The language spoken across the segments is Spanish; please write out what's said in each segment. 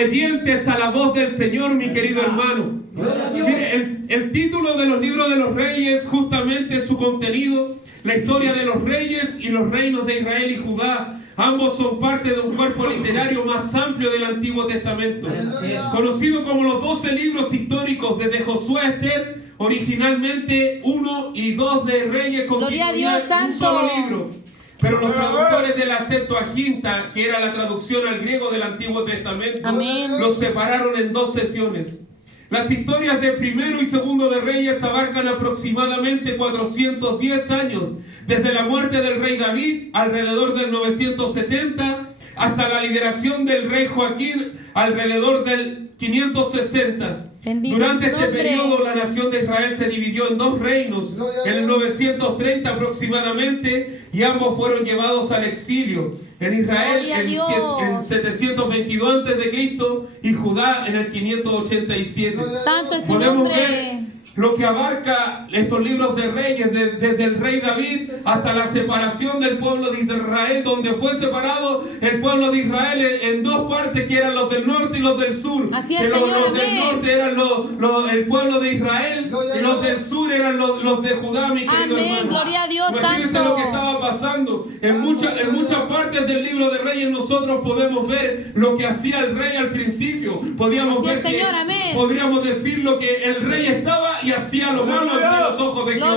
obedientes a la voz del Señor, mi querido hermano. Mire, el título de los libros de los reyes, justamente su contenido, la historia de los reyes y los reinos de Israel y Judá. Ambos son parte de un cuerpo literario más amplio del Antiguo Testamento, conocido como los 12 libros históricos desde Josué a Esther. Originalmente 1 y 2 de Reyes constituían un solo libro, pero los traductores de la Septuaginta, que era la traducción al griego del Antiguo Testamento, los separaron en 2 sesiones. Las historias de primero y segundo de Reyes abarcan aproximadamente 410 años, desde la muerte del rey David, alrededor del 970, hasta la liberación del rey Joaquín, alrededor del 560. Durante este periodo, la nación de Israel se dividió en 2 reinos, en el 930 aproximadamente, y ambos fueron llevados al exilio. En Israel en 722 a.C. y Judá en el 587. Podemos ver lo que abarca estos libros de reyes, desde el rey David hasta la separación del pueblo de Israel, donde fue separado el pueblo de Israel en 2 partes, que eran los del norte y los del sur. Así es, Los del norte eran el pueblo de Israel, y los del sur eran los de Judá, mi querido hermano. Gloria a Dios. Imagínense Santo. lo que estaba pasando. En muchas partes del libro de Reyes nosotros podemos ver lo que hacía el rey al principio. Podríamos decir lo que el rey estaba y hacía lo malo ante los ojos de Jehová.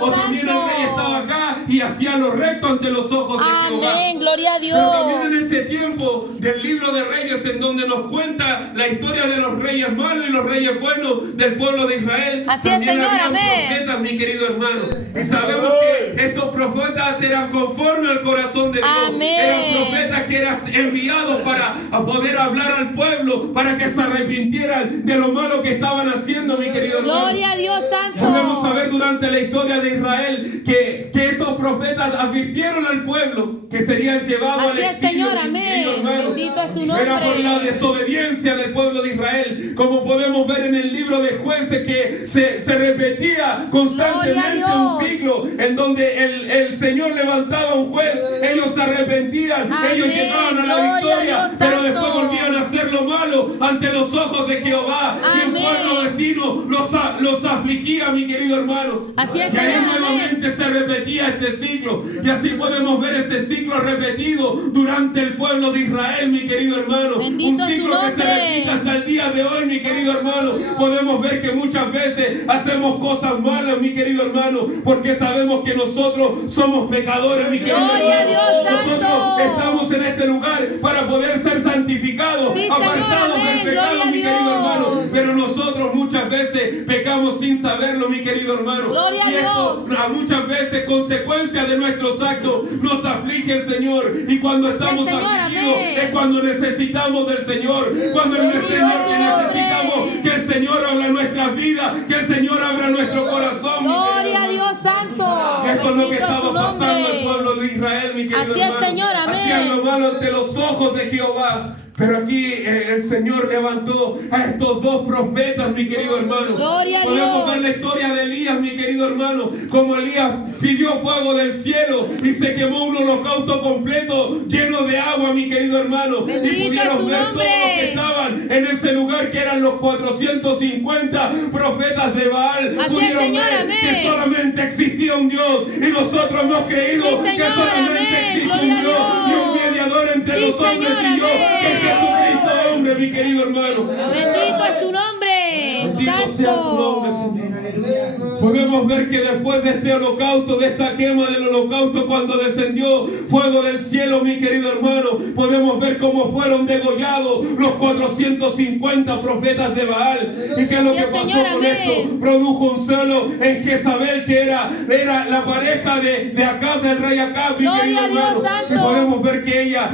O también el rey estaba acá y hacía lo recto ante los ojos de Jehová. Amén, gloria a Dios. Pero también en este tiempo del libro de Reyes, en donde nos cuenta la historia de los reyes malos y los reyes buenos del pueblo de Israel, así es, también Señor, había amén. profetas, mi querido hermano. Y sabemos que estos profetas eran conforme al corazón de Dios. Amén. Eran profetas que eran enviados para poder hablar al pueblo, para que se arrepintieran de lo malo que estaban haciendo, mi querido hermano. Gloria a Dios, Santo. Podemos saber durante la historia de Israel que estos profetas advirtieron al pueblo que serían llevados al exilio, Señor, mi amén. querido hermano. Bendito es tu nombre. Era por la desobediencia del pueblo de Israel, como podemos ver en el libro de Jueces, que se repetía constantemente un ciclo en donde el Señor levantaba un juez, ellos se arrepentían, ellos llegaban a la victoria, pero después volvían a hacer lo malo ante los ojos de Jehová, y el pueblo vecino los afligía, mi querido hermano. Así es, y ahí Señor, nuevamente se repetía este ciclo, y así podemos ver ese ciclo repetido durante el pueblo de Israel, mi querido hermano. Bendito Un ciclo que se repite hasta el día de hoy, mi querido hermano. Podemos ver que muchas veces hacemos cosas malas, mi querido hermano, porque sabemos que nosotros somos pecadores, mi querido hermano. Nosotros estamos en este lugar para poder ser santificados, apartados del pecado, mi querido hermano. Pero nosotros muchas veces pecamos sin saberlo, mi querido hermano. Y esto muchas veces, consecuencia de nuestros actos, nos aflige el Señor. Y cuando estamos afligidos es cuando necesitamos del Señor, cuando necesitamos que el Señor abra nuestras vidas, que el Señor abra nuestro corazón. Gloria a Dios, Santo. Esto es lo que estaba pasando al pueblo de Israel, mi querido hermano. Así es, Señor, amén. Hacían lo malo ante los ojos de Jehová. Pero aquí el Señor levantó a estos 2 profetas, mi querido hermano. Gloria a Podemos Dios. ver la historia de Elías, mi querido hermano, como Elías pidió fuego del cielo y se quemó un holocausto completo lleno de agua, mi querido hermano. Bendito y pudieron ver nombre. todos los que estaban en ese lugar, que eran los 450 profetas de Baal. Así Pudieron es, Señor, ver amén. que solamente existía un Dios, y nosotros hemos creído Sí, que Señor, solamente amén. existe Gloria un a Dios Dios. y un mediador entre Sí, los hombres Señor, y yo, amén. que es Jesucristo hombre, mi querido hermano. Bendito es tu nombre. Bendito sea tu nombre, Santo. Señor. Podemos ver que después de este holocausto, de esta quema del holocausto, cuando descendió fuego del cielo, mi querido hermano, podemos ver cómo fueron degollados los 450 profetas de Baal. ¿Y qué es lo que pasó con esto? Produjo un celo en Jezabel, que era la pareja de Acab, del rey Acab, mi querido hermano. Y podemos ver que ella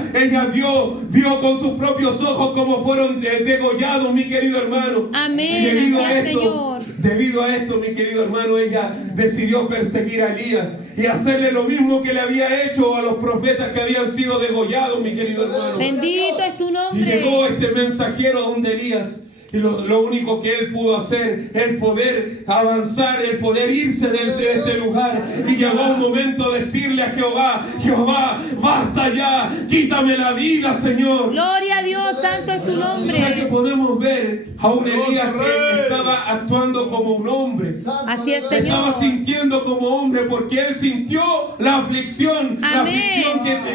vio con sus propios ojos cómo fueron degollados, mi querido hermano. Amén. Y debido a Así es, esto, Señor. Debido a esto, mi querido hermano, ella decidió perseguir a Elías y hacerle lo mismo que le había hecho a los profetas que habían sido degollados, mi querido hermano. Bendito es tu Y nombre. llegó este mensajero donde Elías Y lo único que él pudo hacer, el poder avanzar, el poder irse de este lugar. Y llegó un momento de decirle a Jehová: Jehová, basta ya, quítame la vida, Señor. Gloria a Dios, santo es tu O sea que nombre. podemos ver a un Elías que estaba actuando como un hombre. Así es, Estaba Señor. sintiendo como hombre, porque él sintió la aflicción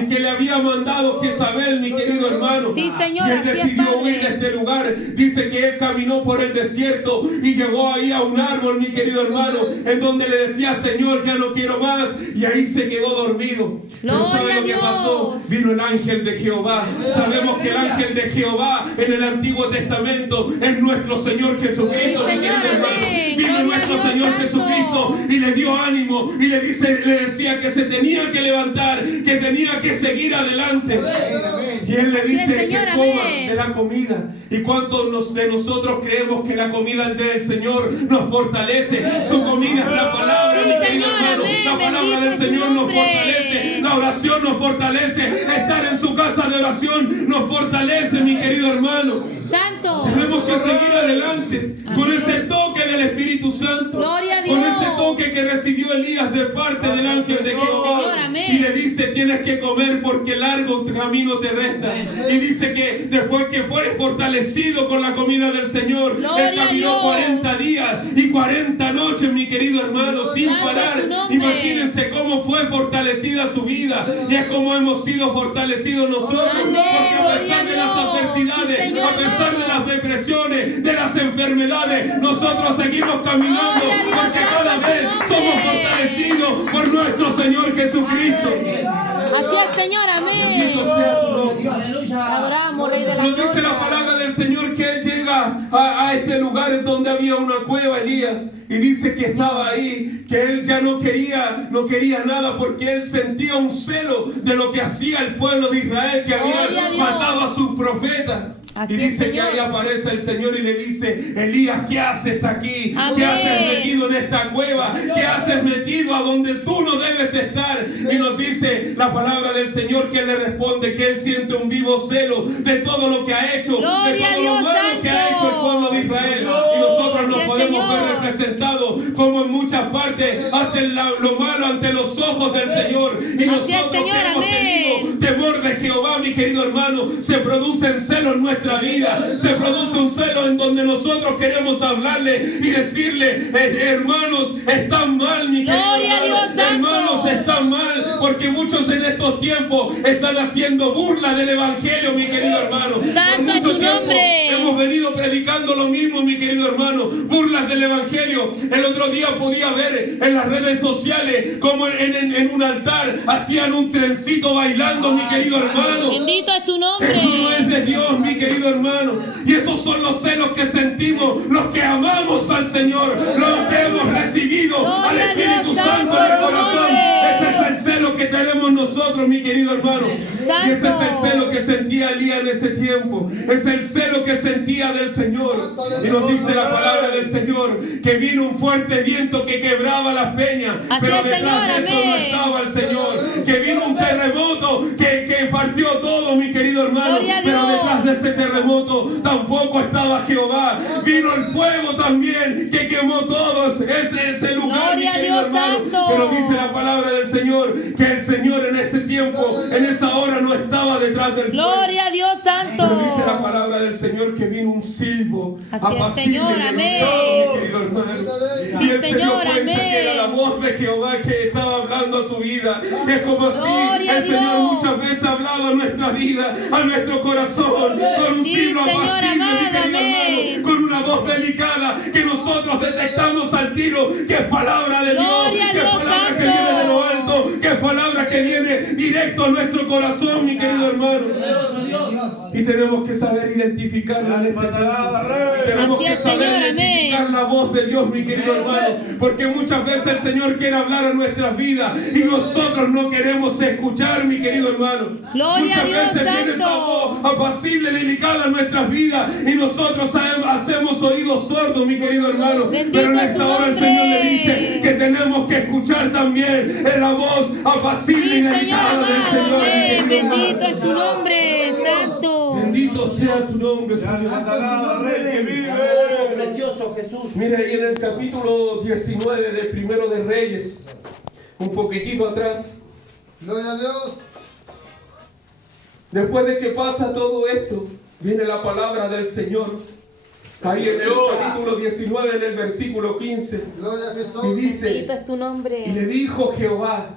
que le había mandado Jezabel, mi querido hermano. Sí, Señor, Y él así es, decidió Padre. huir de este lugar. Dice que él caminó por el desierto y llegó ahí a un árbol, mi querido hermano, en donde le decía: Señor, ya no quiero más. Y ahí se quedó dormido. Pero Gloria ¿sabe a lo que Dios. pasó? Vino el ángel de Jehová. Sabemos que el ángel de Jehová en el Antiguo Testamento es nuestro Señor Jesucristo, Sí, mi querido Señor, hermano. amén. Vino Gloria a nuestro Dios Señor Santo. Jesucristo y le dio ánimo y le decía que se tenía que levantar, que tenía que seguir adelante. Y él le Así es, dice Señor, que coma amén. de la comida. ¿Y cuántos de nosotros creemos que la comida del Señor nos fortalece? Su comida es la palabra, Sí, mi querido Señor, hermano. amén. La palabra Bendito del es tu Señor nos nombre. fortalece. La oración nos fortalece. Estar en su casa de oración nos fortalece, mi querido hermano. Santo. Tenemos que seguir adelante con ese toque del Espíritu Santo, Gloria a Dios. con ese toque que recibió Elías de parte del ángel de Señor, Jehová. amén. Y le dice: tienes que comer porque largo camino te resta. Y dice que después que fueres fortalecido con la comida del Señor, Gloria él a caminó Dios. 40 días y 40 noches, mi querido hermano, sin Santo es parar. tu nombre. Imagínense cómo fue fortalecida su vida y es como hemos sido fortalecidos nosotros, Amén. porque a pesar de las Gloria a Dios. adversidades, Sí, Señor. a pesar de las depresiones, de las enfermedades, nosotros seguimos caminando, Gloria a Dios, porque santo cada es tu vez nombre. somos fortalecidos por nuestro Señor Jesucristo. Así es, Señor, Bendito amén. sea tu nombre. Te adoramos, Rey de la Nos dice la gloria. palabra del Señor que él llega a este lugar en donde había una cueva, Elías, y dice que estaba ahí, que él ya no quería nada, porque él sentía un celo de lo que hacía el pueblo de Israel, que Gloria a había Dios. matado a sus profetas. Así Y es, dice que Señor. ahí aparece el Señor y le dice: Elías, ¿qué haces aquí? Amén. ¿Qué haces metido en esta cueva? ¿Qué haces metido a donde tú no debes estar? Y nos dice la palabra del Señor que él le responde que él siente un vivo celo de todo lo que ha hecho, de Gloria a todo lo Dios malo que ha Santo. hecho el pueblo de Israel. Y nosotros nos Gracias, podemos ver Señor. representados como en muchas partes hacen lo malo ante los ojos del Señor. Y Así es, nosotros Señor, que hemos amén. tenido temor de Jehová, mi querido hermano, se produce un celo en nuestra vida. Se produce un celo en donde nosotros queremos hablarle y decirle: hermanos, están mal, mi querido Gloria a hermano. Dios Santo. Hermanos, están mal, porque muchos en estos tiempos están haciendo burla del Evangelio, mi querido hermano. Por Santo es mucho tu tiempo nombre. hemos venido predicando lo mismo, mi querido hermano, burlas del Evangelio. El otro día podía ver en las redes sociales como en un altar hacían un trencito bailando, mi querido hermano. Bendito es tu nombre. Eso no es de Dios, mi querido hermano. Y esos son los celos que sentimos los que amamos al Señor, los que hemos recibido al Gloria a Dios, Espíritu Santo en el Santo, corazón. nombre. Ese es el celo que tenemos nosotros, mi querido hermano. Y ese es el celo que sentía Elías en ese tiempo. Es el celo que sentía del Señor. Y nos dice la palabra del Señor que vino un fuerte viento que quebraba las peñas, Así pero es, detrás Señor, de eso no amén. estaba el Señor. Que vino un terremoto que partió todo, mi querido hermano, Gloria a pero Dios. detrás de ese terremoto tampoco estaba Jehová. Vino el fuego también que quemó todo ese lugar, mi Gloria a querido Dios hermano. Santo. Pero dice la palabra del Señor que el Señor en ese tiempo, en esa hora, no estaba detrás del fuego. Gloria a Dios Santo. Pero dice la palabra del Señor que vino un silbo Así es, apacible Señor, y amén. delicado, mi querido hermano. Y él se dio Señor, cuenta amén. que era la voz de Jehová que estaba hablando a su vida. Es como si Gloria a el Señor Dios. muchas veces ha hablado a nuestra vida, a nuestro corazón, con un Sí, silbo Señor apacible, mi amado, querido amén. hermano, con una voz delicada que nosotros detectamos al tiro que es palabra de Dios, Gloria a que es Dios palabra que Santo. viene de lo alto, que es palabra que viene directo a nuestro corazón, mi querido hermano. Y tenemos que saber identificarla en este tiempo. Tenemos Así que es, saber Señor, identificar amén. la voz de Dios, mi querido hermano. Porque muchas veces el Señor quiere hablar a nuestras vidas y nosotros no queremos escuchar, mi querido hermano. Gloria a Muchas Dios veces viene esa Santo. voz apacible, delicada en nuestras vidas y nosotros hacemos oídos sordos, mi querido hermano. Bendito Pero en es esta tu hora el nombre. Señor le dice que tenemos que escuchar también en la voz apacible y Sí, Señor delicada del amado, Señor, mi amén. querido hermano. Bendito es tu nombre, Santo. Bendito Bendito sea tu nombre, Señor. Precioso Jesús. Mira ahí en el capítulo 19 de Primero de Reyes, un poquitito atrás. Gloria a Dios. Después de que pasa todo esto, viene la palabra del Señor. Ahí en el capítulo 19, en el versículo 15. Gloria a Jesús. Y dice, Bendito es tu nombre. y le dijo Jehová,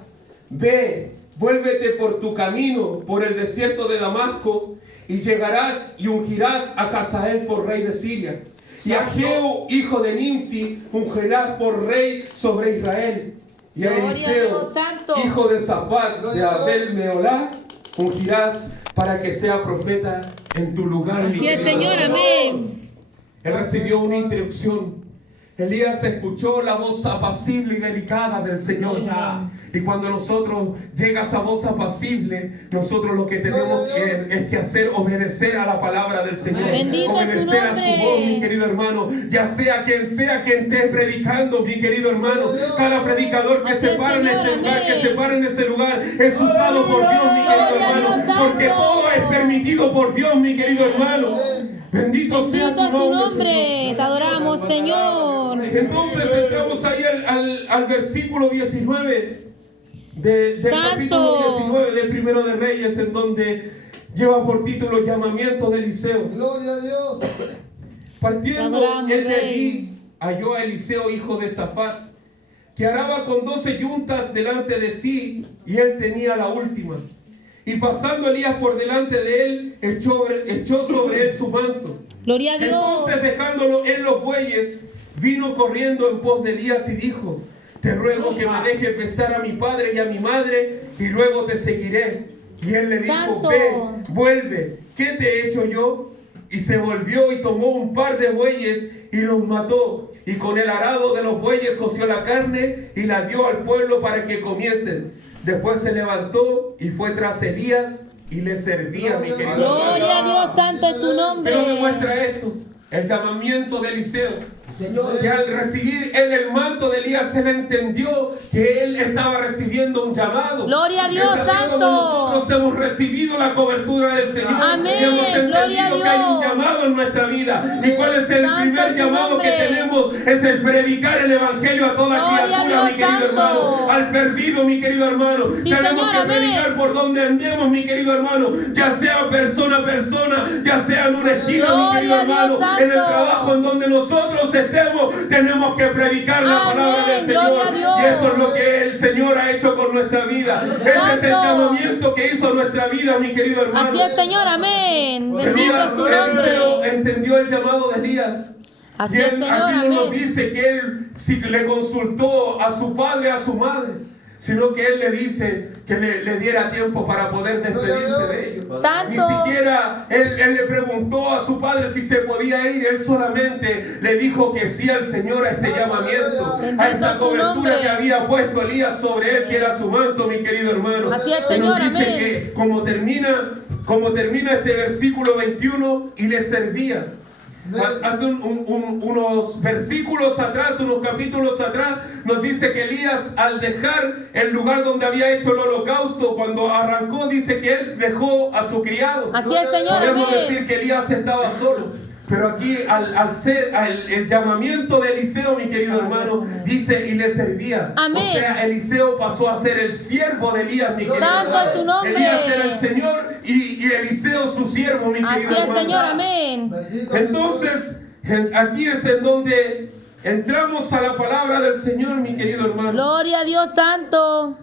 ve, vuélvete por tu camino, por el desierto de Damasco, y llegarás y ungirás a Hazael por rey de Siria. Y a Jehú, hijo de Nimsi, ungirás por rey sobre Israel. Y a Gloria a Eliseo, Dios Santo. hijo de Safat, de Abel Meolá, ungirás para que sea profeta en tu lugar. mi Así es, querido Señor, hermano. amén. Él recibió una instrucción. Elías escuchó la voz apacible y delicada del Señor. Y cuando nosotros llega esa voz apacible, nosotros lo que tenemos es que hacer obedecer a la palabra del Señor. Bendito es tu Obedecer a su nombre. voz, mi querido hermano. Ya sea quien esté predicando, mi querido hermano. Cada predicador que Así se es, para en Señor, este lugar, amén. que se para en ese lugar, es usado por Dios, mi querido Gloria a hermano. Dios Santo. Porque todo es permitido por Dios, mi querido hermano. Bendito sea Bendito es tu Señor. nombre. Te adoramos, Señor. Entonces entramos ahí al versículo 19 del Santo. capítulo 19 de Primero de Reyes, en donde lleva por título llamamiento de Eliseo. Gloria a Dios. Partiendo Adoramos, él de Rey. allí, halló a Eliseo, hijo de Safat, que araba con 12 yuntas delante de sí, y él tenía la última. Y pasando Elías por delante de él, echó sobre él su manto. Gloria a Dios. Entonces, dejándolo en los bueyes, vino corriendo en pos de Elías y dijo, te ruego que me dejes besar a mi padre y a mi madre, y luego te seguiré. Y él le dijo, Santo. ve, vuelve, ¿qué te he hecho yo? Y se volvió y tomó un par de bueyes y los mató. Y con el arado de los bueyes coció la carne y la dio al pueblo para que comiesen. Después se levantó y fue tras Elías y le servía, mi querido hermano. Gloria a Dios, santo es tu nombre. ¿Qué nos demuestra esto? El llamamiento de Eliseo. Señor. Que al recibir él el manto de Elías, él entendió que él estaba recibiendo un llamado. Gloria a Dios, Es así como Santo. nosotros hemos recibido la cobertura del Señor. Amén. Y hemos Gloria a entendido que hay un Dios. llamado en nuestra vida. ¿Y cuál es el Santo primer es tu llamado que nombre. tenemos? Es el predicar el evangelio a toda Gloria a criatura, Dios, mi querido Santo. hermano. Al perdido, mi querido hermano. Sí, Tenemos Señor, que amén. predicar por donde andemos, mi querido hermano. Ya sea persona a persona, ya sea en una esquina, Gloria mi querido a Dios, hermano. En el Santo. trabajo en donde nosotros estemos, tenemos que predicar la Amén. palabra del Señor. Gloria a Dios. Y eso es lo que el Señor ha hecho con nuestra vida. Ese es el Santo. llamamiento que hizo nuestra vida, mi querido hermano. Así es, Señor, amén. Bendito Elías, es tu nombre. Eliseo entendió el llamado de Elías. Así Y es, él, Señor, aquí no nos amén. dice que él sí que le consultó a su padre, a su madre, sino que él le dice que le diera tiempo para poder despedirse de ellos. Santo. Ni siquiera él le preguntó a su padre si se podía ir. Él solamente le dijo que sí al Señor a este llamamiento, a esta tu cobertura nombre. que había puesto Elías sobre él, que era su manto, mi querido hermano. Así es, Y nos Señor, dice amén. que como termina este versículo 21, y le servía. Hace unos versículos atrás, unos capítulos atrás, nos dice que Elías, al dejar el lugar donde había hecho el holocausto, cuando arrancó, dice que él dejó a su criado. Así es, Señor, Podemos amén. decir que Elías estaba solo. Pero aquí, al ser el llamamiento de Eliseo, mi querido hermano, dice y le servía. Amén. O sea, Eliseo pasó a ser el siervo de Elías, mi querido Santo hermano. es tu nombre. Elías era el Señor y Eliseo su siervo, mi Así querido es, hermano. Señor, amén. Bendito Entonces, aquí es en donde entramos a la palabra del Señor, mi querido hermano. Gloria a Dios, santo.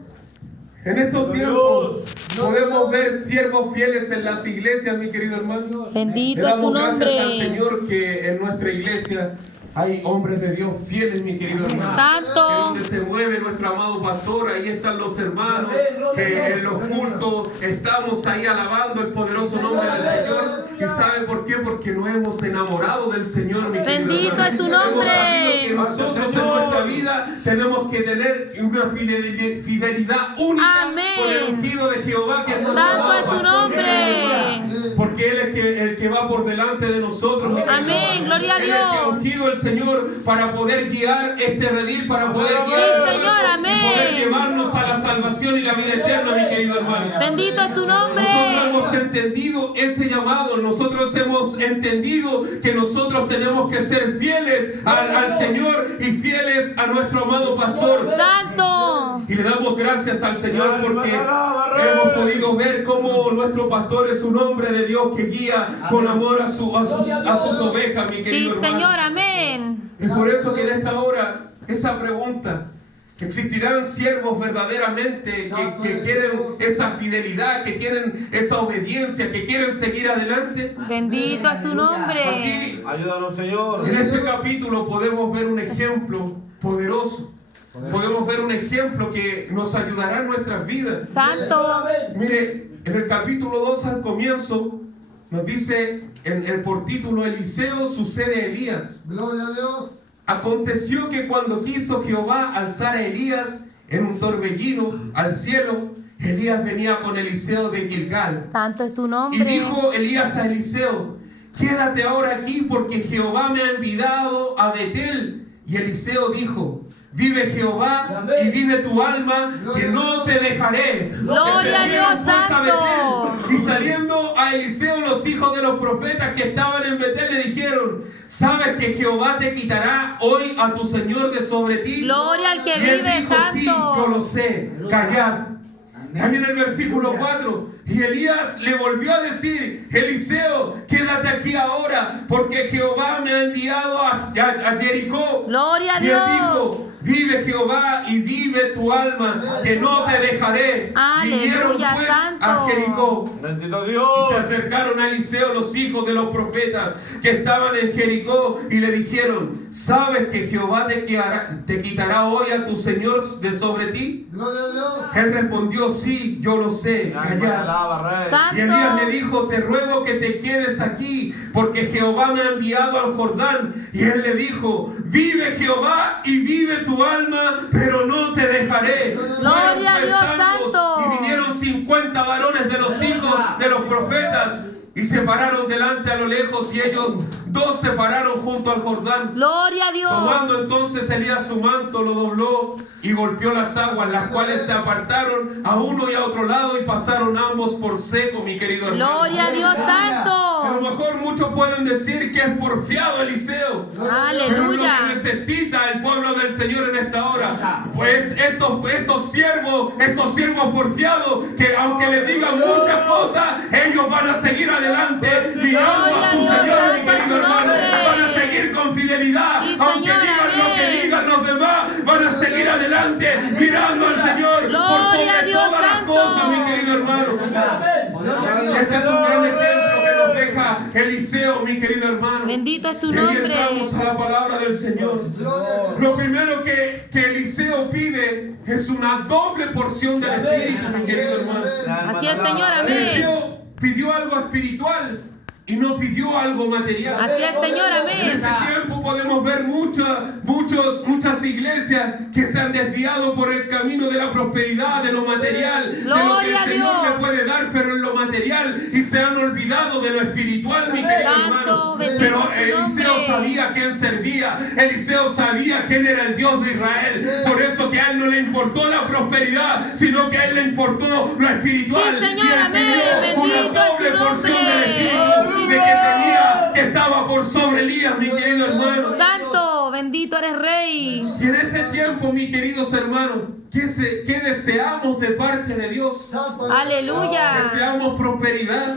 En estos tiempos podemos ver siervos fieles en las iglesias, mi querido hermano. Le Bendito es tu damos gracias al nombre. Señor que en nuestra iglesia hay hombres de Dios fieles, mi querido hermano. Que Santo. donde se mueve nuestro amado pastor, ahí están los hermanos, que en los cultos estamos ahí alabando el poderoso nombre del Señor. ¿Y sabe por qué? Porque nos hemos enamorado del Señor, mi querido Bendito hermano. es tu Hemos nombre. sabido que nosotros en nuestra vida tenemos que tener una fidelidad única Amén. con el ungido de Jehová, que es nuestro Santo amado es tu pastor, mi nombre. querido hermano. Porque Él es el que va va por delante de nosotros, mi querido Amén, hermano. gloria a Él es el que ha Dios. ungido el Señor para poder guiar este redil, para poder guiar Sí, el Señor, pueblo amén. y poder llevarnos a la salvación y la vida eterna, mi querido hermano. Bendito es tu nombre. Nosotros hemos entendido ese llamado, nosotros hemos entendido que nosotros tenemos que ser fieles al Señor y fieles a nuestro amado pastor. Santo. Y le damos gracias al Señor porque hemos podido ver cómo nuestro pastor es un hombre de Dios que guía con amor a sus ovejas, mi Sí, querido hermano. Señor, amén. Es por eso que en esta hora, esa pregunta, ¿existirán siervos verdaderamente que quieren esa fidelidad, que quieren esa obediencia, que quieren seguir adelante? Bendito es tu nombre. Aquí, Ayúdanos, Señor. en este capítulo podemos ver un ejemplo poderoso. Podemos ver un ejemplo que nos ayudará en nuestras vidas. Santo. Mire, en el capítulo 2 al comienzo nos dice por título Eliseo sucede a Elías. Gloria a Dios. Aconteció que cuando quiso Jehová alzar a Elías en un torbellino al cielo, Elías venía con Eliseo de Gilgal. Santo es tu Y nombre. dijo Elías a Eliseo, quédate ahora aquí porque Jehová me ha enviado a Betel. Y Eliseo dijo, vive Jehová y vive tu alma, que no te dejaré. Gloria a Dios, Descendieron, pues, a santo. Betel. Y saliendo a Eliseo los hijos de los profetas que estaban en Betel le dijeron, ¿sabes que Jehová te quitará hoy a tu Señor de sobre ti? Gloria al que Y él vive, dijo, sí, yo santo. lo sé, callad. Ahí en el versículo 4, y Elías le volvió a decir, Eliseo, quédate aquí ahora, porque Jehová me ha enviado a Jericó. Gloria a Y él Dios. dijo, vive Jehová y vive tu alma, que no te dejaré. Vinieron Aleluya, pues santo. a Jericó. Bendito Y se Dios. acercaron a Eliseo los hijos de los profetas que estaban en Jericó y le dijeron, ¿sabes que Jehová te quitará hoy a tu Señor de sobre ti? Gloria a Dios. Él respondió, sí, yo lo sé, callad. Alaba, Rey. Y Elías le Santo. dijo, te ruego que te quedes aquí, porque Jehová me ha enviado al Jordán. Y él le dijo, vive Jehová y vive tu alma, pero no te dejaré. Gloria a Fueron, pues, Dios, santos, santo. y vinieron 50 varones de los hijos de los profetas y se pararon delante a lo lejos, y ellos dos se pararon junto al Jordán. Gloria a Dios. Tomando entonces Elías su manto, lo dobló y golpeó las aguas, las cuales se apartaron a uno y a otro lado y pasaron ambos por seco, mi querido hermano. Gloria a Dios, A lo santo. mejor muchos pueden decir que es porfiado Eliseo. Pero lo Aleluya. que necesita el pueblo del Señor en esta hora, pues estos siervos porfiados, que aunque le digan muchas cosas, ellos van a seguir adelante mirando a su Gloria a Dios, Señor, mi santo querido su hermano. nombre. Van a seguir con fidelidad, Sí, aunque Señor, digan lo que amén. digan los demás, van a seguir adelante mirando al Señor por Gloria a sobre Dios, todas las santo. cosas, mi querido hermano. Este es un gran ejemplo que nos deja Eliseo, mi querido hermano. Bendito es tu Y ahí nombre. entramos a la palabra del Señor. Lo primero que Eliseo pide es una doble porción del Espíritu, mi querido hermano. Así es, Señor, amén. Eliseo pidió algo espiritual y no pidió algo material. Así es, Señor, En amén. este tiempo podemos ver muchas iglesias que se han desviado por el camino de la prosperidad, de lo material, de lo que Gloria a el Señor Dios. le puede dar, pero en lo material, y se han olvidado de lo espiritual, mi querido Santo, hermano. bendito Pero tu Eliseo nombre. sabía a quién servía, Eliseo sabía quién era el Dios de Israel. Por eso que a él no le importó la prosperidad, sino que a él le importó lo espiritual. Sí, Señor, y él amén. pidió una Bendito es doble tu porción del nombre. Espíritu que estaba por sobre Elías, mi querido hermano. Santo, bendito eres Rey. Y en este tiempo, mis queridos hermanos, ¿qué deseamos de parte de Dios? Santo. Aleluya. Deseamos prosperidad,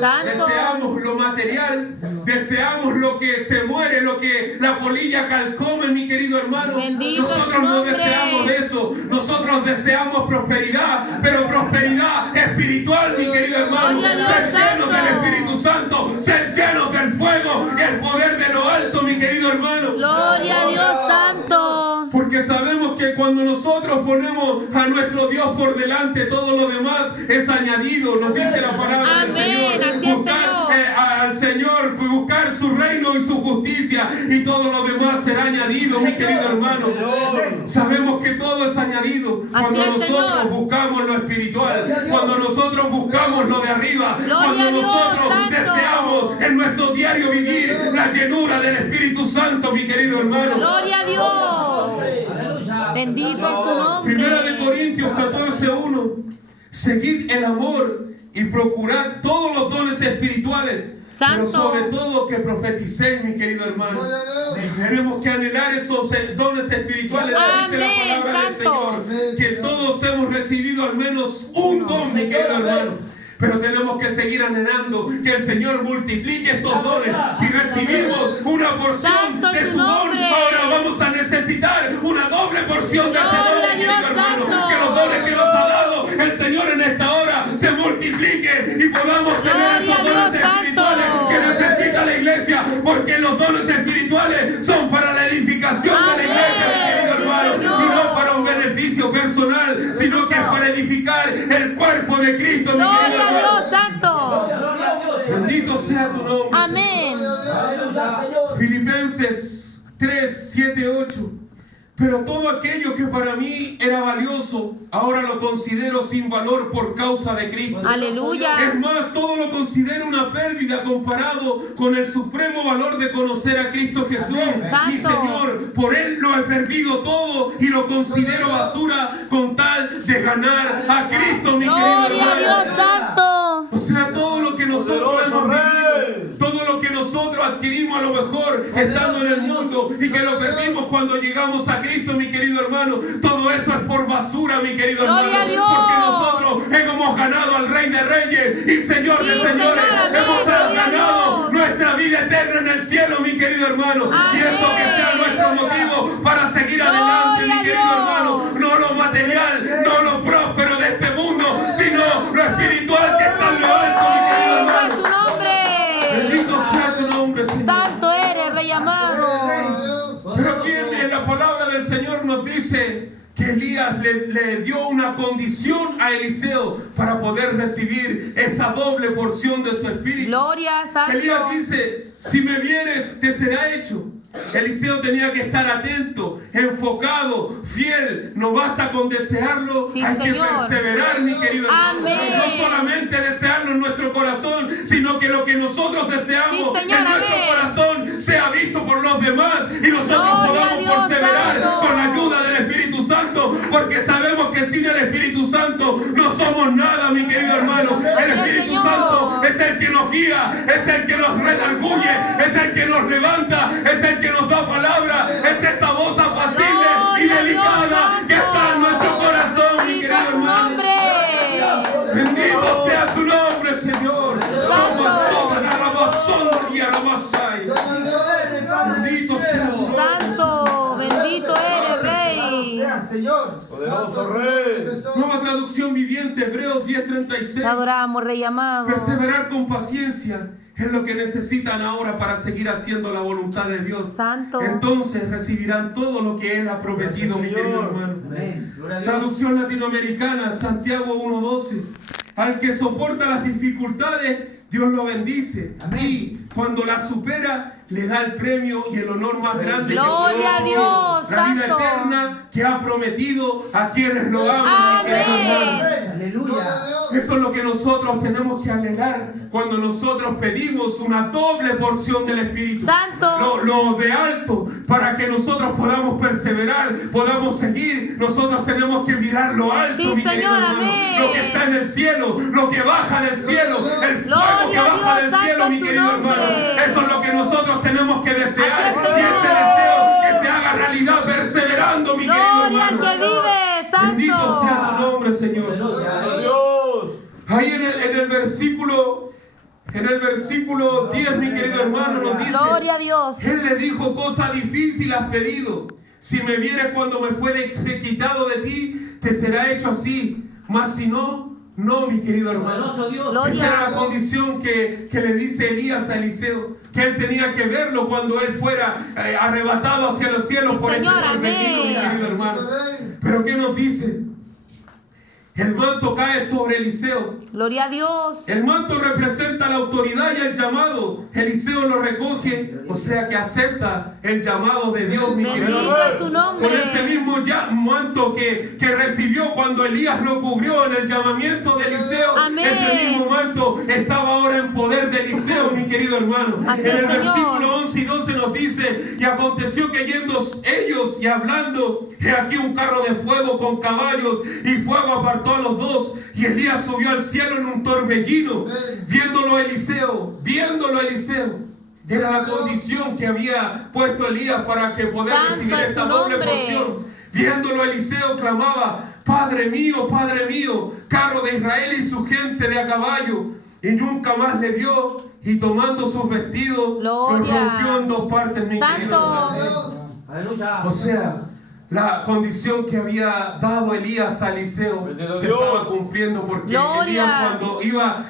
Santo. deseamos lo material, deseamos lo que se muere, lo que la polilla calcome, mi querido hermano. Bendito es tu Nosotros no nombre. deseamos eso, nosotros deseamos prosperidad, pero prosperidad espiritual, mi querido hermano. Gloria a Dios, Ser llenos Santo. del Espíritu Santo, ser llenos del fuego y el poder de lo alto, mi querido hermano. Gloria a Dios, santo. Porque sabemos que cuando cuando nosotros ponemos a nuestro Dios por delante, todo lo demás es añadido. Nos dice la palabra del Amén. Señor. Así es, Buscar Señor. al Señor, buscar su reino y su justicia, y todo lo demás será añadido, mi querido hermano. Sabemos que todo es añadido cuando Así es, nosotros Señor. buscamos lo espiritual, cuando nosotros buscamos lo de arriba, Gloria cuando a Dios, nosotros Santo. deseamos en nuestro diario vivir la llenura del Espíritu Santo, mi querido hermano. Gloria a Dios. Bendito es tu nombre. Primera de Corintios 14:1. Seguid el amor y procurad todos los dones espirituales, pero Santo. sobre todo que profeticéis, mi querido hermano. Gloria a Dios. Tenemos que anhelar esos dones espirituales. Dice la Amén, palabra del Santo. Señor, que todos hemos recibido al menos un don, mi querido hermano. Pero tenemos que seguir anhelando que el Señor multiplique estos dones. Si recibimos una porción Santo de es su tu don, nombre. ahora vamos a necesitar una doble porción de ese Gloria don, a mi querido Dios, hermano. Santo. Que los dones que nos ha dado el Señor en esta hora se multipliquen y podamos tener Gloria esos a Dios, dones espirituales Santo. que necesita la iglesia. Porque los dones espirituales son para la edificación de la Amén, iglesia, mi querido hermano. Señor. Y no para un beneficio personal, sino que es para edificar el cuerpo de Cristo, mi Gloria querido a hermano. Dios, Santo. Bendito sea tu nombre. Amén. Filipenses 3, 7, 8. Pero todo aquello que para mí era valioso, ahora lo considero sin valor por causa de Cristo. Aleluya. Es más, todo lo considero una pérdida comparado con el supremo valor de conocer a Cristo Jesús, mi Santo. Señor. Por Él lo he perdido todo y lo considero basura con tal de ganar a Cristo, mi querido Gloria a hermano. Dios, Santo. O sea, todo lo que nosotros hemos vivido, todo lo que nosotros adquirimos a lo mejor estando en el mundo y que lo perdimos cuando llegamos a Cristo, mi querido hermano, todo eso es por basura, mi querido Gloria hermano, a Dios. porque nosotros hemos ganado al Rey de Reyes y Señor de Sí, Señores. Señor, amén. Hemos Gloria a ganado Dios. nuestra vida eterna en el cielo, mi querido hermano, y Amén. eso que sea nuestro motivo para seguir adelante, Gloria mi a querido Dios. hermano. No lo material, no lo próspero de este mundo, sino lo espiritual que está en lo alto, mi querido Bendito es hermano. tu nombre. Bendito sea tu nombre, Señor. Santo eres, Rey amado. Pero aquí en la palabra del Señor nos dice que Elías le dio una condición a Eliseo para poder recibir esta doble porción de su espíritu. Gloria, Santo. Elías dice, si me vieres, te será hecho. Eliseo tenía que estar atento, enfocado, fiel. No basta con desearlo, Sí, hay que Señor. perseverar, mi querido hermano. Amén. No solamente desearlo en nuestro corazón, sino que lo que nosotros deseamos Sí, Señor, en nuestro amén. corazón sea visto por los demás y nosotros Gloria a podamos Dios, perseverar Santo. con la ayuda del Espíritu Santo, porque sabemos que sin el Espíritu Santo no somos nada, mi querido hermano. El Gracias, Espíritu Señor. Santo es el que nos guía, es el que nos redarguye, es el que nos levanta, es el que nos da palabra, es esa voz apacible y Gloria a Dios, delicada que está en nuestro corazón, mi Bendito querido es tu hermano. nombre. Bendito sea tu nombre, Señor. Bendito sea tu nombre. Santo, bendito eres, Rey. Señor. Poderoso Rey. Nueva traducción viviente, Hebreos 10:36. Te adoramos, Rey amado. Perseverar con paciencia es lo que necesitan ahora para seguir haciendo la voluntad de Dios. Santo. Entonces recibirán todo lo que Él ha prometido, mi querido hermano. Amén. Gloria a Dios. Traducción latinoamericana, Santiago 1:12. Al que soporta las dificultades, Dios lo bendice. Amén. Y cuando las supera, le da el premio y el honor más grande. que Gloria puede a recibir. Dios, La vida Santo. eterna que ha prometido a quienes lo aman, mi querido Amén. hermano. Aleluya. Eso es lo que nosotros tenemos que anhelar cuando nosotros pedimos una doble porción del Espíritu. Santo. Lo de alto, para que nosotros podamos perseverar, podamos seguir. Nosotros tenemos que mirar lo alto, Sí, mi querido Señor, hermano. amén. Lo que está en el cielo, lo que baja del cielo, el fuego Gloria que a baja Dios, del santo cielo, es mi tu querido nombre. hermano. Eso es lo que nosotros tenemos que desear. Así es, Y ese Señor. deseo que se haga realidad perseverando, mi querido Gloria al hermano. que vive, Bendito sea tu Santo. nombre, Señor. Dios. Ahí en el versículo 10, mi querido hermano, nos dice, Gloria a Dios. Él le dijo, cosa difícil has pedido. Si me vieres cuando me fue quitado de ti, te será hecho así. Mas si no, no, mi querido hermano. Poderoso Dios. Gloria. Esa era la condición que le dice Elías a Eliseo, que él tenía que verlo cuando él fuera arrebatado hacia los cielos Sí, por Señor, este prometido, mi amén. querido hermano. Pero ¿qué nos dice? El manto cae sobre Eliseo. Gloria a Dios. El manto representa la autoridad y el llamado. Eliseo lo recoge, o sea que acepta el llamado de Dios, mi querido Bendito hermano. es tu nombre. Con ese mismo manto que recibió cuando Elías lo cubrió en el llamamiento de Eliseo. Amén. Ese mismo manto estaba ahora en poder de Eliseo, mi querido hermano. Así En es, el Señor. versículo 11 y 12 nos dice: y aconteció que yendo ellos y hablando, he aquí un carro de fuego con caballos, y fuego apartó a los dos, y Elías subió al cielo en un torbellino. Viéndolo Eliseo, era la condición que había puesto Elías para que poder Santo recibir es esta tu doble nombre. porción. Viéndolo Eliseo clamaba: Padre mío, carro de Israel y su gente de a caballo. Y nunca más le vio, y tomando sus vestidos, los Gloria. rompió en dos partes, mi querido hermano. Santo. O sea, la condición que había dado Elías a Eliseo Bendito se Dios. estaba cumpliendo, porque Gloria. Elías, cuando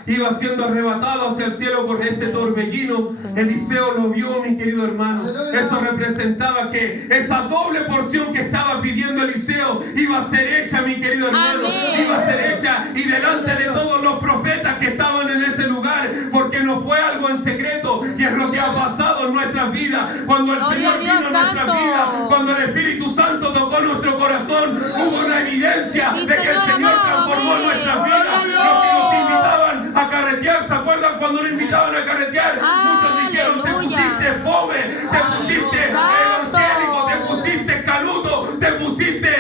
iba siendo arrebatado hacia el cielo por este torbellino, Eliseo lo vio, mi querido hermano. Eso representaba que esa doble porción que estaba pidiendo Eliseo iba a ser hecha, mi querido hermano. Amén. Iba a ser hecha, y delante de todos los profetas que estaban en ese lugar, porque no fue algo en secreto, y es lo que ha pasado en nuestras vidas. Cuando el Gloria a Señor Dios, vino a nuestras Santo. vidas, cuando el Espíritu Santo tocó nuestro corazón, hubo una evidencia Sí, de que el Señor Señor amado, transformó amén. nuestras Gloria vidas. a Dios. Los que nos invitaban a carretear, ¿se acuerdan cuando nos invitaban a carretear? Muchos dijeron: te Aleluya. pusiste fome, te pusiste Santo. evangélico, te pusiste caluto, te pusiste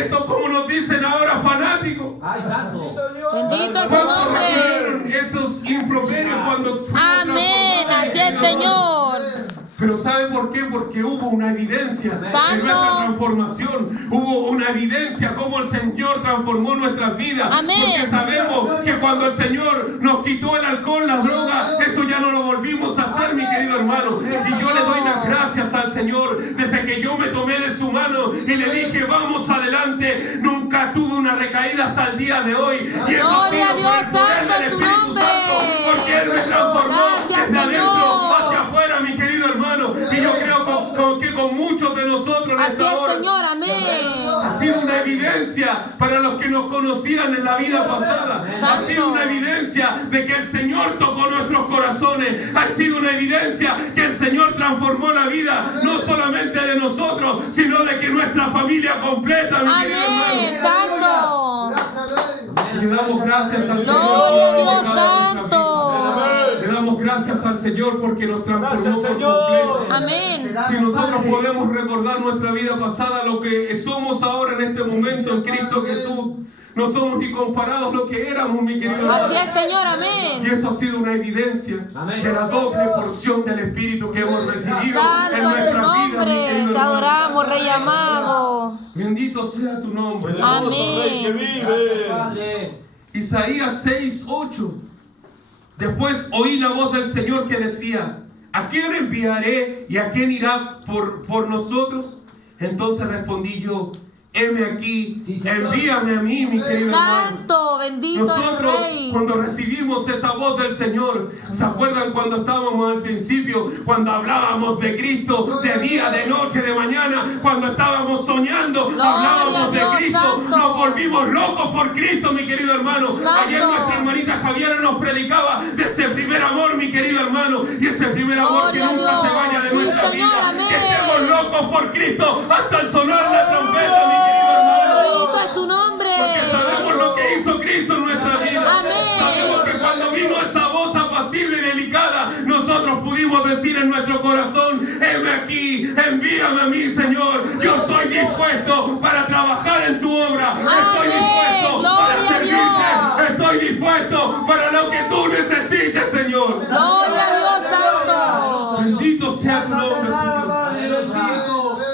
esto, como nos dicen ahora, fanático. Ay, santo. Bendito es tu ¿Cuántos nombre. recibieron esos improperios cuando fuimos Amén. transformados, Así es, mi querido hermano? Señor. Pero ¿sabe por qué? Porque hubo una evidencia de nuestra transformación. Hubo una evidencia cómo el Señor transformó nuestras vidas. Amén. Porque sabemos que cuando el Señor nos quitó el alcohol, las drogas, eso ya no lo volvimos a hacer, mi querido hermano. Y yo le doy las gracias al Señor. Desde que yo me tomé de su mano y le dije: vamos adelante, nunca tuve una recaída hasta el día de hoy. Y eso ha Gloria a sido por Dios, el poder santo del tu Espíritu nombre. Santo. Porque Él me transformó Gracias, desde adentro Señor. hacia afuera, mi querido hermano. Y yo creo que con muchos de nosotros en Así esta es, hora Señor. Amén. ha sido una evidencia para los que nos conocían en la vida pasada. Ha sido una evidencia de que el Señor tocó nuestros corazones. Ha sido una evidencia que el Señor transformó la vida, no solamente de nosotros, sino de que nuestra familia completa, mi querido Amén. hermano. Santo. Le damos gracias al Señor. Gloria a Dios, por cada Santo. Le damos gracias al Señor porque nos transformó Gracias, por Señor. completo. Amén. Si nosotros podemos recordar nuestra vida pasada, lo que somos ahora en este momento en Cristo Jesús, no somos ni comparados lo que éramos, mi querido Así hermano. es, Señor. Y Amén. eso ha sido una evidencia Amén. de la doble porción del Espíritu que hemos recibido Santo en es tu nuestras vidas, mi nombre. querido Te hermano. adoramos, Rey amado. Bendito sea tu nombre. Precioso Amén. Rey que vive. Padre. Isaías 6:8. Después oí la voz del Señor que decía: ¿a quién enviaré y a quién irá por nosotros? Entonces respondí yo: heme aquí, Sí, Señor. envíame a mí, mi querido hermano. Santo, bendito es el Nosotros, Rey. cuando recibimos esa voz del Señor, ¿se acuerdan cuando estábamos al principio? Cuando hablábamos de Cristo, de día, de noche, de mañana, cuando estábamos soñando, Gloria hablábamos a de Dios, Cristo, Santo. nos volvimos locos por Cristo, mi querido hermano. Santo. Ayer nuestra hermanita Javiera nos predicaba de ese primer amor, mi querido hermano, y ese primer amor que Gloria a nunca Dios. se vaya de Sí, nuestra Señor, vida. amén. Que estemos locos por Cristo hasta el sonar la trompeta, mi querido hermano. Bendito es tu nombre. Porque sabemos lo que hizo Cristo en nuestra vida. Amén. Sabemos que cuando vino esa voz apacible y delicada, nosotros pudimos decir en nuestro corazón: heme aquí, envíame a mí, Señor. Yo estoy dispuesto para trabajar en tu obra. Estoy Amén. dispuesto para Gloria a servirte. Dios. Estoy dispuesto para lo que tú necesites, Señor. Gloria a Dios, Santo. Bendito sea tu nombre, Señor.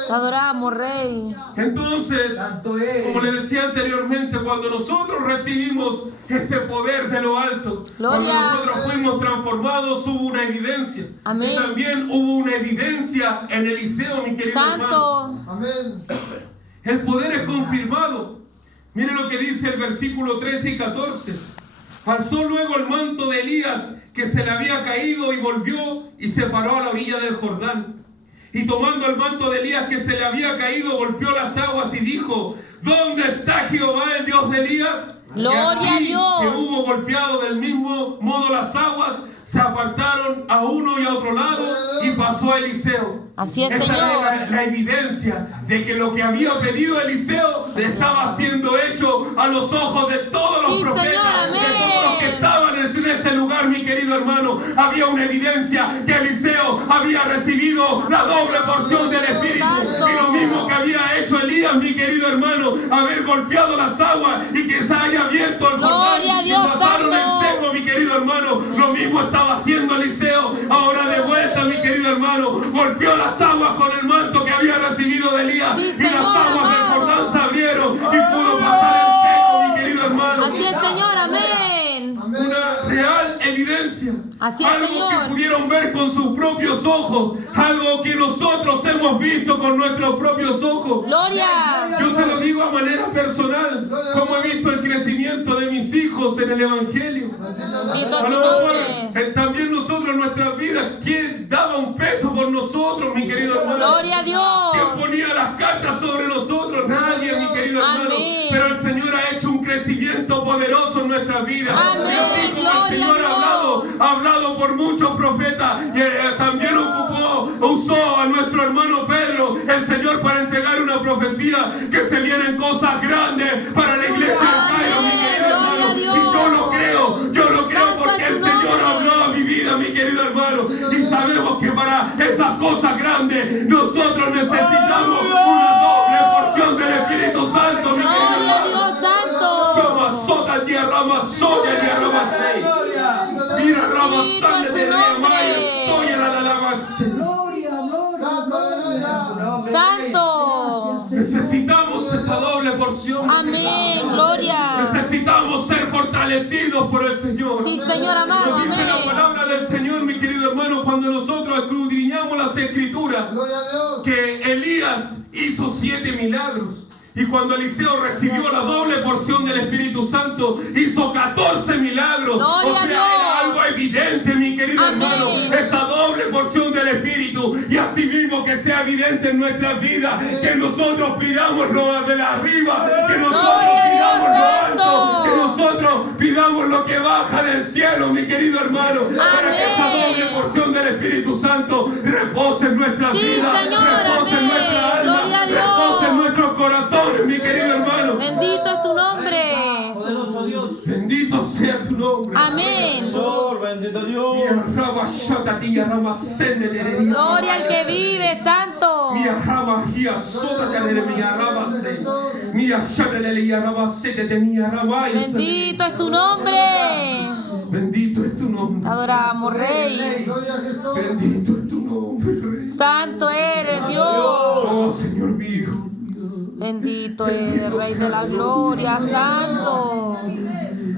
Te adoramos, Rey. Entonces, Santo es. como le decía anteriormente, cuando nosotros recibimos este poder de lo alto, Gloria. cuando nosotros fuimos transformados, hubo una evidencia. Amén. Y también hubo una evidencia en Eliseo, mi querido hermano. Santo. Amén. El poder es confirmado. Mire lo que dice el versículo 13 y 14. Alzó luego el manto de Elías que se le había caído y volvió y se paró a la orilla del Jordán. Y tomando el manto de Elías que se le había caído, golpeó las aguas y dijo: ¿dónde está Jehová, el Dios de Elías? Gloria y así a Dios. que hubo golpeado del mismo modo las aguas, se apartaron a uno y a otro lado, y pasó a Eliseo. Así es, Esta Señor. es la evidencia de que lo que había pedido Eliseo estaba siendo hecho a los ojos de todos los Sí, profetas, Señor, de amén. todos los que estaban en ese lugar, mi querido hermano. Había una evidencia que Eliseo había recibido la doble porción del Espíritu, Santo. y lo mismo que había hecho Elías, mi querido hermano, haber golpeado las aguas y que se haya abierto el Gloria a Jordán y Dios, pasaron en Santo. seco, mi querido hermano. Lo mismo estaba haciendo Eliseo ahora de vuelta, mi querido hermano. Golpeó las aguas con el manto que había recibido de Elías, Sí, y las Señor, aguas del amado. Jordán se abrieron y pudo pasar en seco, mi querido hermano. Así es, Señor, amén. Una real evidencia, Así es, algo Señor. que pudieron ver con sus propios ojos, algo que nosotros hemos visto con nuestros propios ojos. Gloria. Yo se lo digo a manera personal, como he visto el crecimiento de mis hijos en el Evangelio. Bendito A tu lo mejor nombre. también nosotros en nuestras vidas, ¿quién daba un peso por nosotros, mi querido hermano? Gloria a Dios. ¿Quién ponía las cartas sobre nosotros? Nadie, mi querido hermano. Amén. Pero el Señor ha hecho un crecimiento poderoso en nuestras vidas. Amén. Y así como el Gloria Señor a ha hablado por muchos profetas, y también usó a nuestro hermano Pedro, el Señor, para entregar una profecía que se vienen cosas grandes para la iglesia del Cairo, mi querido Gloria hermano. a Dios. Y yo lo creo Santo porque es el tu Señor nombre. habló a mi vida, mi querido hermano. Y sabemos que para esas cosas grandes nosotros necesitamos una doble porción del Espíritu Santo, mi querido Gloria a hermano. Dios, Santo. Sota tierra soya tierra mira rama Bendito sangre es de tu Maya nombre. soya la lama. Santo. Necesitamos esa doble porción. Amén. Gloria. Necesitamos ser fortalecidos por el Señor. Sí, Señor amado. Nos dice la Amén. palabra del Señor, mi querido hermano, cuando nosotros escudriñamos las Escrituras, que Elías hizo 7 milagros. Y cuando Eliseo recibió la doble porción del Espíritu Santo, hizo 14 milagros. Gloria O sea, a Dios. era algo evidente, mi querido Amén. hermano, esa doble porción del Espíritu. Y así mismo que sea evidente en nuestras vidas, que nosotros pidamos lo de la arriba, que nosotros Gloria a Dios, pidamos lo alto, Santo. que nosotros pidamos lo que baja del cielo, mi querido hermano, para que esa Amén. doble porción del Espíritu Santo repose en nuestras Sí, vidas, Señor, repose en amén. nuestra alma, Gloria a Dios. repose en nuestros corazones, mi querido hermano. Bendito es tu nombre. Poderoso Dios. Bendito sea tu nombre. Amén. Señor, bendito Dios. Gloria al que vive, Santo. Bendito es tu nombre. Bendito es tu nombre. Te adoramos, Rey. Bendito es tu nombre, Rey. Santo eres, Dios. Oh, Señor mío. Bendito eres, Rey de la gloria, Santo.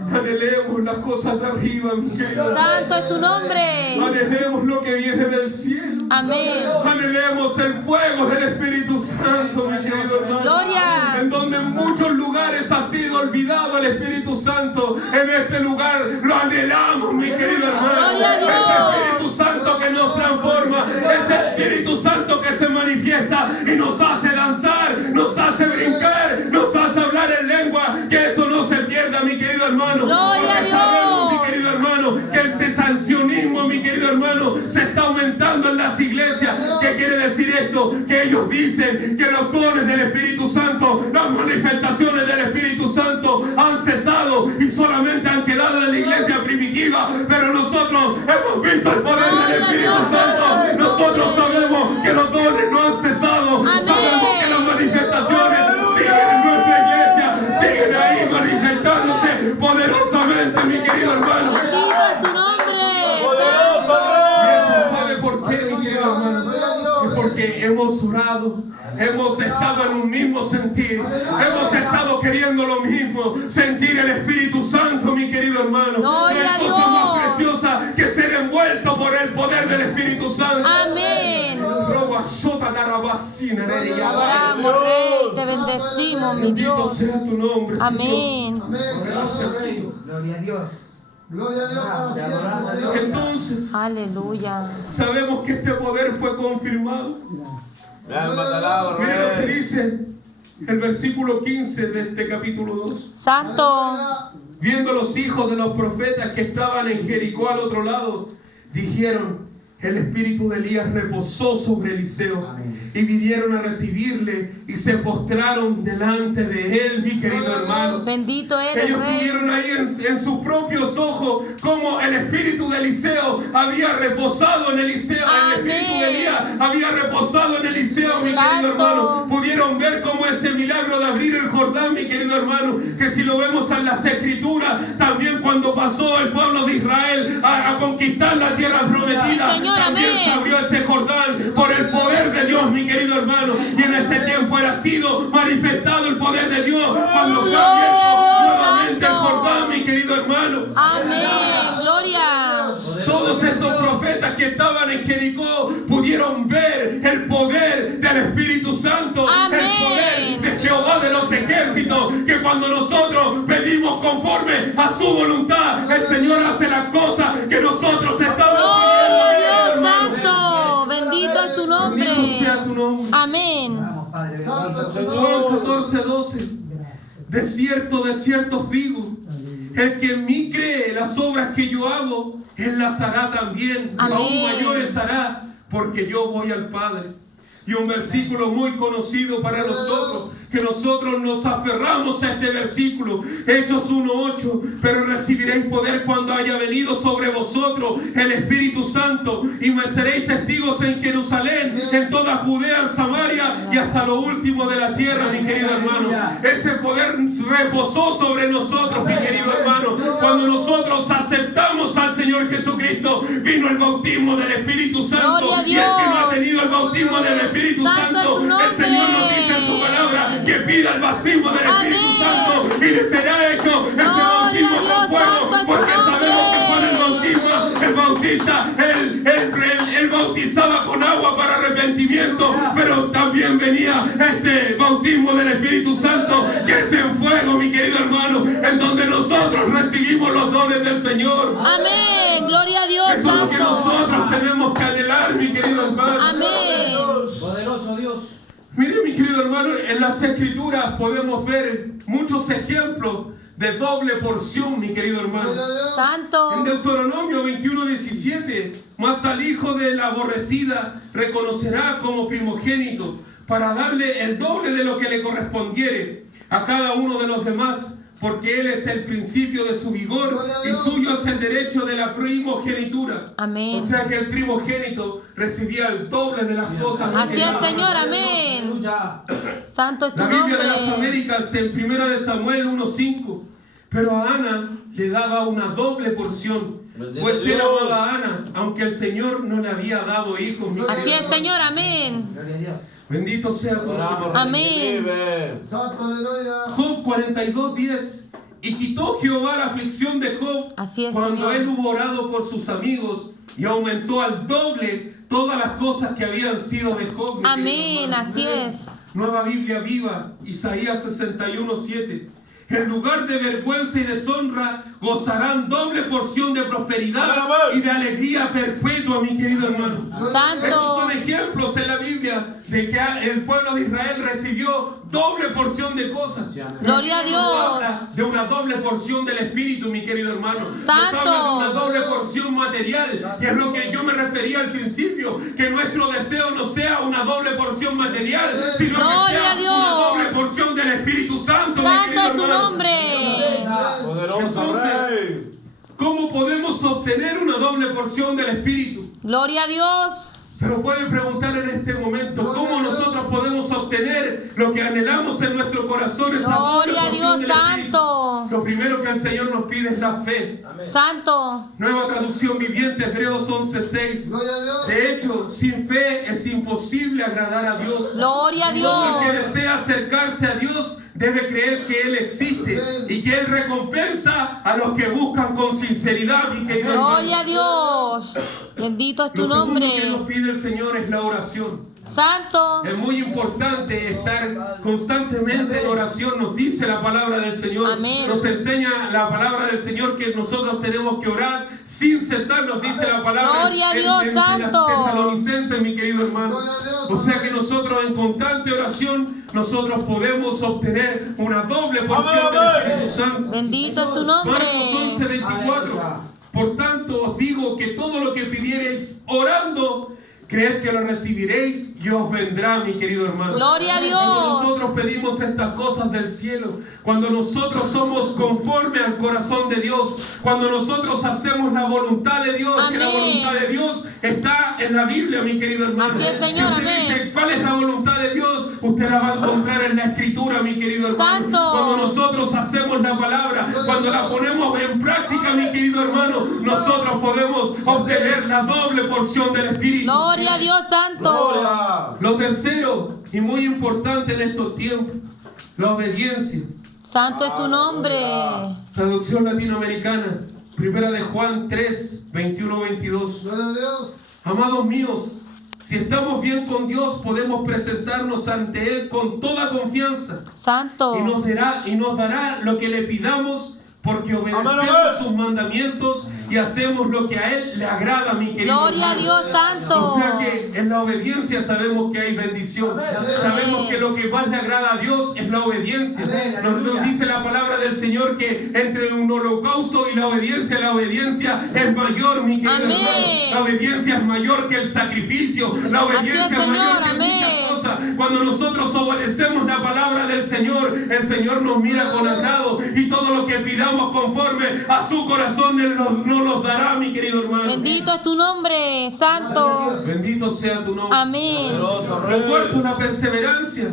Anhelemos las cosas de arriba, mi querido. Santo es tu nombre. Anhelemos lo que viene del cielo. Amén. Anhelemos el fuego del Espíritu Santo, mi querido hermano. Gloria. En donde en muchos lugares ha sido olvidado el Espíritu Santo, en este lugar lo anhelamos, mi querido hermano. Gloria a Dios. Ese Espíritu Santo que nos transforma, ese Espíritu Santo que se manifiesta y nos hace danzar, nos hace brincar, nos hace hablar en lengua, que eso no se pierda, mi querido hermano. Gloria a Porque Dios. sabemos, mi querido hermano, que el cesacionismo, mi querido hermano, se está aumentando en las iglesias. ¿Qué quiere decir esto? Que ellos dicen que los dones del Espíritu Santo, las manifestaciones del Espíritu Santo han cesado y solamente han quedado en la iglesia primitiva. Pero nosotros hemos visto el poder del Espíritu Santo. Nosotros sabemos que los dones no han cesado. Amén. Sabemos que las manifestaciones siguen en nuestra iglesia, siguen ahí manifestándose poderosamente, mi querido hermano. Bendito es tu nombre. Y eso sabe por qué, mi querido hermano. Es porque hemos orado, hemos estado en un mismo sentir, hemos estado queriendo lo mismo, sentir el Espíritu Santo, mi querido hermano. No Gloria a hay cosa Dios. más preciosa que ser envuelto por el poder del Espíritu Santo. Amén. Te adoramos, Rey. Te bendecimos, mi Bendito Dios. sea tu nombre, Señor. Amén. Gracias, Señor. Gloria a Dios. Gloria a Dios para siempre, Señor. Entonces, Aleluya. sabemos que este poder fue confirmado. Mi alma te alaba, Mire lo que Rey. dice el versículo 15 de este capítulo 2. Santo. Viendo los hijos de los profetas que estaban en Jericó al otro lado, dijeron: el espíritu de Elías reposó sobre Eliseo. Y vinieron a recibirle y se postraron delante de él, mi querido hermano. Bendito eres, Ellos Rey. vieron ahí en sus propios ojos cómo el espíritu de Eliseo había reposado en Eliseo. El espíritu de Elías había reposado en Eliseo, mi querido Santo. hermano. Pudieron ver cómo ese milagro de abrir el Jordán, mi querido hermano, que si lo vemos en las escrituras, también cuando pasó el pueblo de Israel a conquistar la tierra prometida, Señor, también amén. se abrió ese Jordán por el poder de Dios, mi querido hermano. Y en este tiempo era sido manifestado el poder de Dios cuando fue Gloria abierto a Dios, nuevamente el Santo. Jordán, mi querido hermano. Amén. Gloria. Todos estos profetas que estaban en Jericó pudieron ver el poder del Espíritu Santo, Amén. el poder de Jehová de los ejércitos, que cuando nosotros pedimos conforme a su voluntad, el Señor hace las cosas que nosotros estamos Gloria a pidiendo, Dios, hermano. Santo. Bendito es tu nombre. Bendito sea tu nombre. Amén. Santo es tu Juan nombre. 14:12. De cierto os digo, el que en mí cree las obras que yo hago, él las hará también, y Amén. aún mayores hará, porque yo voy al Padre. Y un versículo muy conocido para nosotros, que nosotros nos aferramos a este versículo, Hechos 1:8, pero recibiréis poder cuando haya venido sobre vosotros el Espíritu Santo, y me seréis testigos en Jerusalén, en toda Judea, en Samaria y hasta lo último de la tierra, mi querido hermano. Ese poder reposó sobre nosotros, mi querido hermano. Cuando nosotros aceptamos al Señor Jesucristo, vino el bautismo del Espíritu Santo. Gloria a Y el que no ha Dios. tenido el bautismo del Espíritu Santo es Santo, tu nombre. el Señor nos dice en su palabra que pida el bautismo del Espíritu Amén. Santo y le será hecho ese Gloria bautismo a Dios, con fuego, santo es tu porque sabemos que nombre. con el bautismo, el bautista, él bautizaba con agua para arrepentimiento, pero también venía este bautismo del Espíritu Santo, que es en fuego, mi querido hermano, en donde nosotros recibimos los dones del Señor. Amén. Gloria a Dios, Eso es lo que Santo. nosotros tenemos que anhelar, mi querido hermano. Amén. Poderoso Dios. Mire, mi querido hermano, en las escrituras podemos ver muchos ejemplos de doble porción, mi querido hermano. Gloria a Dios. En Santo. Deuteronomio 21:17, mas al hijo de la aborrecida reconocerá como primogénito, para darle el doble de lo que le correspondiere a cada uno de los demás, porque él es el principio de su vigor y suyo es el derecho de la primogenitura. Amén. O sea que el primogénito recibía el doble de las cosas. Así que es, daba. Señor. Amén. Aleluya. Santo es tu La Biblia de las nombre. Américas en 1 de Samuel 1:5. Pero a Ana le daba una doble porción, Bendito pues él Dios. amaba a Ana, aunque el Señor no le había dado hijos. mi Así querido es, hermano. Señor. Amén. Bendito sea tu nombre. Adoramos al que Amén. vive. Santo, aleluya. Job 42:10. Y quitó Jehová la aflicción de Job Así es, cuando Señor. él hubo orado por sus amigos, y aumentó al doble todas las cosas que habían sido de Job. mi querido Amén. hermano. Así es. Nueva Biblia Viva, Isaías 61:7. En lugar de vergüenza y deshonra, gozarán doble porción de prosperidad Amén. y de alegría perpetua, mi querido hermano. Estos Santo. son ejemplos en la Biblia de que el pueblo de Israel recibió doble porción de cosas. Gloria a Nos Dios. habla de una doble porción del Espíritu, mi querido hermano. Nos Santo. habla de una doble porción material. Y es lo que yo me refería al principio, que nuestro deseo no sea una doble porción material, sino Gloria que sea a Dios. una doble porción del Espíritu Santo, mi Santo querido es tu hermano. nombre. Poderoso Entonces, Rey. ¿cómo podemos obtener una doble porción del Espíritu? Gloria a Dios. Se lo pueden preguntar en este momento. ¿Cómo nosotros podemos obtener lo que anhelamos en nuestro corazón? Esa doble Gloria a porción Dios, del Espíritu. Santo. Lo primero que el Señor nos pide es la fe. Santo. Nueva traducción viviente, Hebreos 11:6. Gloria a Dios. De hecho, sin fe es imposible agradar a Dios. Gloria a Todo el que Dios. desea acercarse a Dios debe creer que Él existe y que Él recompensa a los que buscan con sinceridad, mi querido Gloria a hermano. Dios. Bendito es tu Lo segundo que nos nombre. pide el Señor es la oración. Santo. Es muy importante estar constantemente en oración. Nos dice la palabra del Señor. Amén. Nos enseña la palabra del Señor que nosotros tenemos que orar sin cesar. Nos dice la palabra Gloria a Dios, en Santo. las Tesalonicenses, mi querido hermano. Gloria a Dios, O sea que nosotros en constante oración nosotros podemos obtener una doble porción del Espíritu Santo. Bendito es tu nombre. Marcos 11:24. Por tanto os digo que todo lo que pidiereis orando, creed que lo recibiréis y os vendrá, mi querido hermano. Gloria a Cuando Dios. nosotros pedimos estas cosas del cielo, cuando nosotros somos conforme al corazón de Dios, cuando nosotros hacemos la voluntad de Dios, que la Amén. voluntad de Dios está en la Biblia, mi querido hermano. Así es, Señor, si usted amén. dice cuál es la voluntad de Dios, usted la va a encontrar en la Escritura, mi querido hermano. Santo. Cuando nosotros hacemos la palabra, cuando la ponemos en práctica, mi querido hermano, nosotros podemos obtener la doble porción del Espíritu. Gloria a Dios, Santo. Gloria. Lo tercero y muy importante en estos tiempos, la obediencia. Santo es tu nombre. Traducción latinoamericana, primera de Juan 3, 21-22. Gloria a Dios. Amados míos, si estamos bien con Dios, podemos presentarnos ante Él con toda confianza Santo. y nos dará lo que le pidamos, porque obedecemos Amén. sus mandamientos y hacemos lo que a Él le agrada, mi querido Gloria a hermano. Dios, Santo. O sea que en la obediencia sabemos que hay bendición. Sabemos que lo que más le agrada a Dios es la obediencia. Nos dice la palabra del Señor que entre un holocausto y la obediencia es mayor, mi querido Amén. hermano. La obediencia es mayor que el sacrificio. La obediencia Así es es, mayor Señor. que Amén. muchas cosas. Cuando nosotros obedecemos la palabra del Señor, el Señor nos mira con agrado y todo lo que pidamos conforme a su corazón Él nos los dará, mi querido hermano. Bendito es tu nombre, Santo. Bendito sea tu nombre. Amén. Poderoso Lo Rey. cuarto, la perseverancia.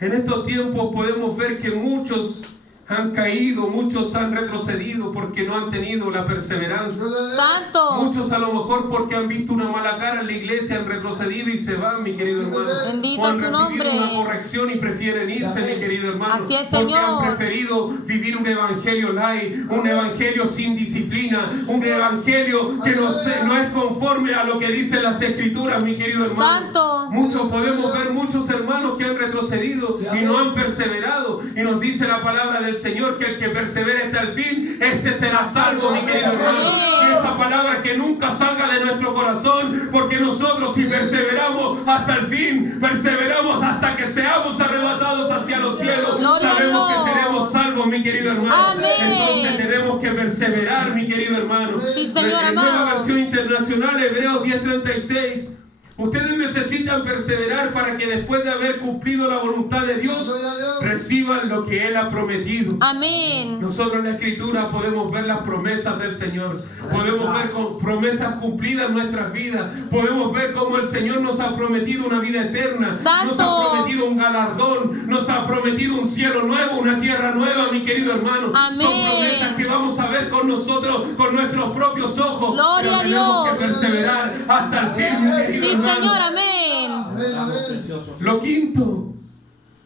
En estos tiempos podemos ver que muchos han caído, muchos han retrocedido porque no han tenido la perseverancia. Gloria a Dios. Santo. Muchos a lo mejor porque han visto una mala cara en la iglesia han retrocedido y se van, mi querido hermano. Bendito O han es tu recibido nombre. una corrección y prefieren irse, mi querido hermano. Así es, porque Señor. han preferido vivir un evangelio light, un evangelio sin disciplina, un evangelio que no es conforme a lo que dicen las escrituras, mi querido hermano. Santo. Muchos podemos ver muchos hermanos que han retrocedido y no han perseverado. Y nos dice la palabra del Señor que el que persevere hasta el fin, este será salvo, mi querido hermano. Amén. Y esa palabra que nunca salga de nuestro corazón, porque nosotros si perseveramos hasta el fin, perseveramos hasta que seamos arrebatados hacia los cielos, Gloria a sabemos Dios. que seremos salvos, mi querido hermano. Amén. Entonces tenemos que perseverar, mi querido hermano. Sí, Señor En nueva amado. versión internacional, Hebreos 10:36. Ustedes necesitan perseverar para que después de haber cumplido la voluntad de Dios, Gloria a Dios. reciban lo que Él ha prometido. Amén. Nosotros en la Escritura podemos ver las promesas del Señor. Podemos ver promesas cumplidas en nuestras vidas. Podemos ver cómo el Señor nos ha prometido una vida eterna. Santo. Nos ha prometido un galardón. Nos ha prometido un cielo nuevo, una tierra nueva, mi querido hermano. Amén. Son promesas que vamos a ver con nosotros, con nuestros propios ojos. Gloria Pero a tenemos Dios. que perseverar hasta el fin, mi querido Sí, hermano. Señor. Amén. Amén, amén. Lo quinto,